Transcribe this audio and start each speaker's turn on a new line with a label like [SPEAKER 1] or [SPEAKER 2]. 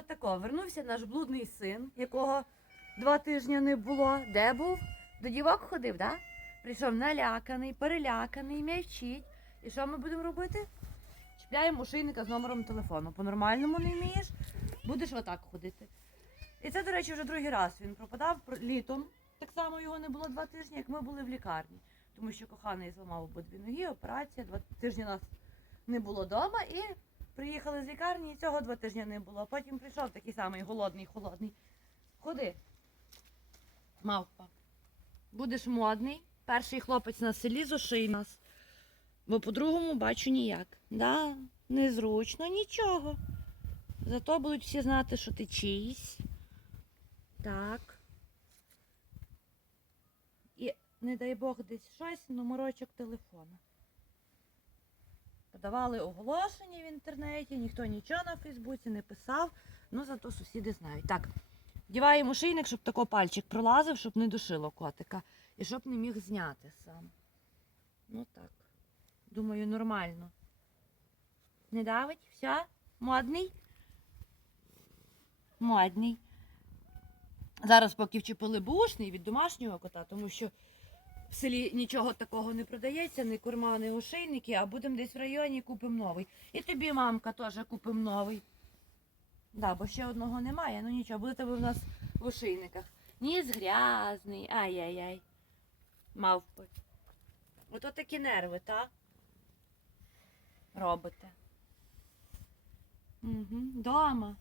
[SPEAKER 1] От тако, вернувся наш блудний син, якого два тижні не було. Де був? До дівок ходив, да? Прийшов наляканий, переляканий, м'явчить. І що ми будемо робити? Чіпляємо ошейника з номером телефону. По-нормальному не вмієш, будеш отак ходити. І це, до речі, вже другий раз він пропадав літом. Так само його не було два тижні, як ми були в лікарні. Тому що коханий зламав обидві ноги, операція, два тижні нас не було вдома і приїхали з лікарні, цього два тижні не було. Потім прийшов такий самий голодний, холодний. Ходи. Мавпа. Будеш модний. Перший хлопець на селі зоший нас. Бо по-другому бачу ніяк. Да, незручно, нічого. Зато будуть всі знати, що ти чийсь. Так. І не дай Бог десь щось, номерочок телефона. Подавали оголошення в інтернеті, ніхто нічого на Фейсбуці не писав, ну зато сусіди знають. Так, вдіваємо шийник, щоб тако пальчик пролазив, щоб не душило котика. І щоб не міг зняти сам. Ну так. Думаю, нормально. Не давить? Все? Модний? Модний. Зараз поки вчепили бушний від домашнього кота, тому що в селі нічого такого не продається, ні корма, ні ошейники, а будемо десь в районі купимо новий. І тобі, мамка, теж купимо новий. Да, бо ще одного немає, ну нічого, будете ви в нас в ошейниках. Ніс грязний, ай-яй-яй. Мавпи. Ото такі нерви, та? Робите. Угу. Дома.